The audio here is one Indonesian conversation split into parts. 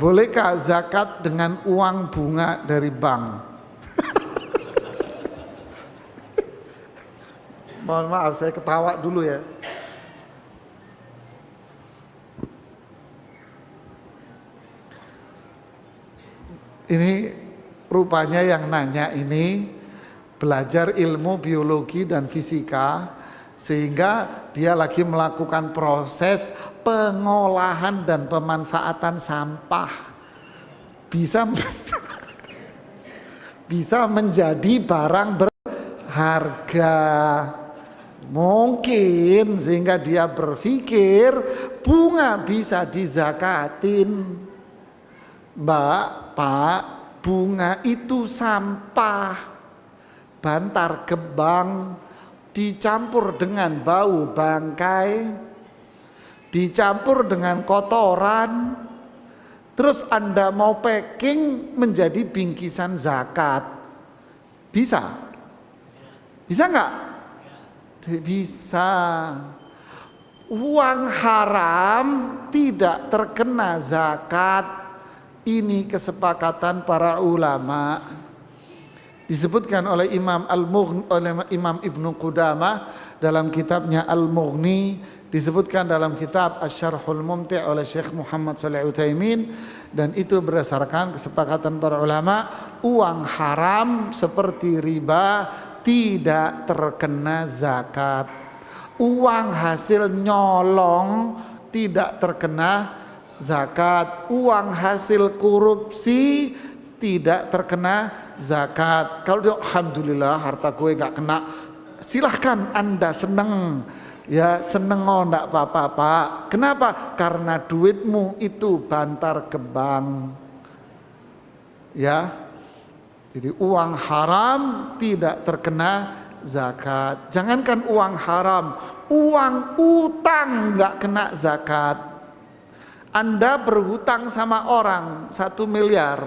Bolehkah zakat dengan uang bunga dari bank? Mohon maaf, saya ketawa dulu ya. Ini rupanya yang nanya ini belajar ilmu biologi dan fisika, sehingga dia lagi melakukan proses pengolahan dan pemanfaatan sampah. Bisa menjadi barang berharga. Mungkin sehingga dia berpikir bunga bisa dizakatin. Mbak, Pak, bunga itu sampah, bantar gebang, dicampur dengan bau bangkai, dicampur dengan kotoran, terus Anda mau packing menjadi bingkisan zakat. Bisa? Bisa nggak? Bisa. Uang haram tidak terkena zakat. Ini kesepakatan para ulama. Disebutkan oleh Imam Al-Mughni, oleh Imam Ibnu Qudamah dalam kitabnya Al-Mughni, disebutkan dalam kitab Asy-Syarhul Mumti' oleh Syekh Muhammad Shalih Utsaimin, dan itu berdasarkan kesepakatan para ulama, uang haram seperti riba tidak terkena zakat. Uang hasil nyolong tidak terkena zakat. Uang hasil korupsi tidak terkena zakat. Kalau dia alhamdulillah harta gue gak kena, silahkan Anda seneng ya, seneng, oh enggak apa-apa Pak. Kenapa? Karena duitmu itu bantar gebang ya. Jadi uang haram tidak terkena zakat. Jangankan uang haram, uang utang nggak kena zakat. Anda berhutang sama orang 1 miliar,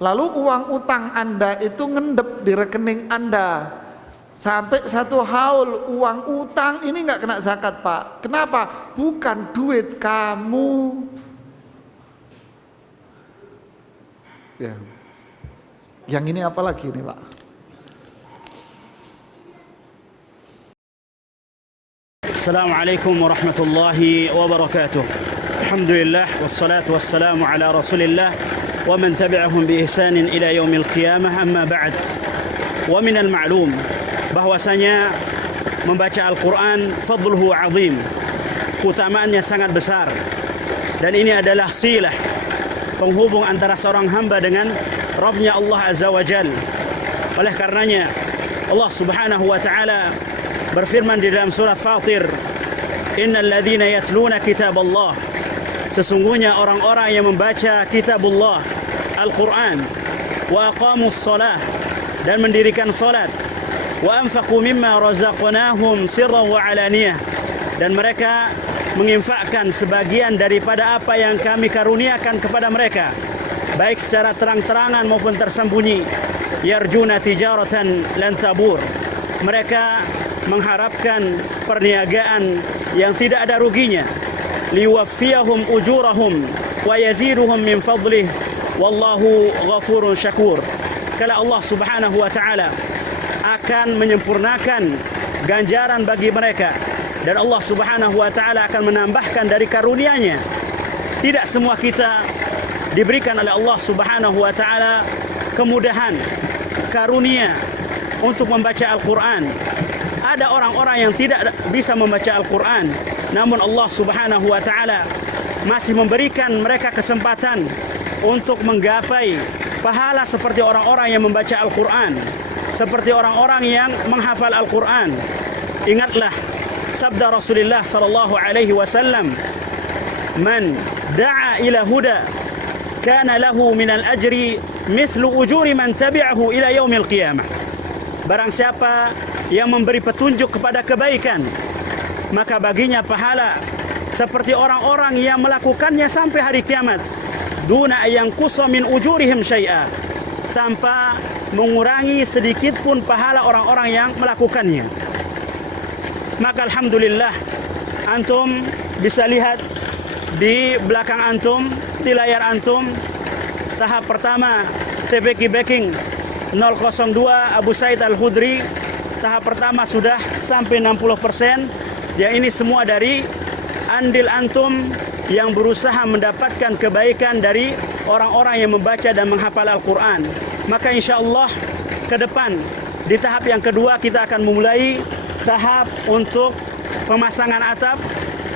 lalu uang utang Anda itu ngendep di rekening Anda sampai 1 haul, uang utang ini nggak kena zakat Pak. Kenapa? Bukan duit kamu ya. Yang ini apa lagi nih Pak? Assalamualaikum warahmatullahi wabarakatuh. Alhamdulillah wassalatu wassalamu ala Rasulillah wa man tabi'ahum bi ihsanin ila yaumil qiyamah, amma ba'd. Wa minal ma'lum bahwasanya membaca Al-Qur'an fadluhu azim, keutamaannya sangat besar, dan ini adalah silah penghubung antara seorang hamba dengan Rabbnya Allah Azza wa Jal. Oleh karenanya Allah Subhanahu wa ta'ala berfirman di dalam surat Fatir, innal ladzina yatluna kitaballah, sesungguhnya orang-orang yang membaca kitabullah Al-Qur'an, wa aqamus shalah, dan mendirikan salat, wa anfaqu mimma razaqnahum sirran wa alaniyah, dan mereka menginfakkan sebagian daripada apa yang kami karuniakan kepada mereka, baik secara terang-terangan maupun tersembunyi, yarjuna tijaratan lan tabur, mereka mengharapkan perniagaan yang tidak ada ruginya, liwaffiyahum ujurahum wa yaziduhum min fadlih wallahu ghafurun syakur. Kala Allah Subhanahu wa ta'ala akan menyempurnakan ganjaran bagi mereka, dan Allah Subhanahu wa ta'ala akan menambahkan dari karunia-Nya. Tidak semua kita diberikan oleh Allah Subhanahu wa ta'ala kemudahan, karunia untuk membaca Al-Qur'an. Ada orang-orang yang tidak bisa membaca Al-Quran, namun Allah Subhanahu wa ta'ala masih memberikan mereka kesempatan untuk menggapai pahala seperti orang-orang yang membaca Al-Quran, seperti orang-orang yang menghafal Al-Quran. Ingatlah sabda Rasulullah sallallahu alaihi wasallam, man da'a ila huda kana lahu minal ajri mithlu ujuri man tabi'ahu ila yaumil qiyamah. Barang siapa yang memberi petunjuk kepada kebaikan, maka baginya pahala seperti orang-orang yang melakukannya sampai hari kiamat, duna yanqusa min ujurihim syai'a, tanpa mengurangi sedikit pun pahala orang-orang yang melakukannya. Maka alhamdulillah antum bisa lihat di belakang antum, di layar antum, tahap pertama TPQ Backing 002 Abu Said Al-Khudri. Tahap pertama sudah sampai 60%. Ya, ini semua dari andil antum yang berusaha mendapatkan kebaikan dari orang-orang yang membaca dan menghafal Al-Quran. Maka insya Allah ke depan di tahap yang kedua kita akan memulai tahap untuk pemasangan atap.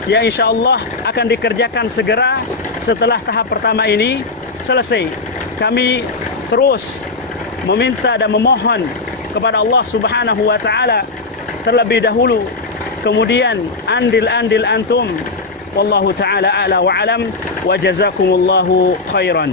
Ya, insya Allah akan dikerjakan segera setelah tahap pertama ini selesai. Kami terus meminta dan memohon kepada Allah Subhanahu wa taala terlebih dahulu, kemudian andil-andil antum. Wallahu taala a'la wa alam wa jazakumullahu khairan.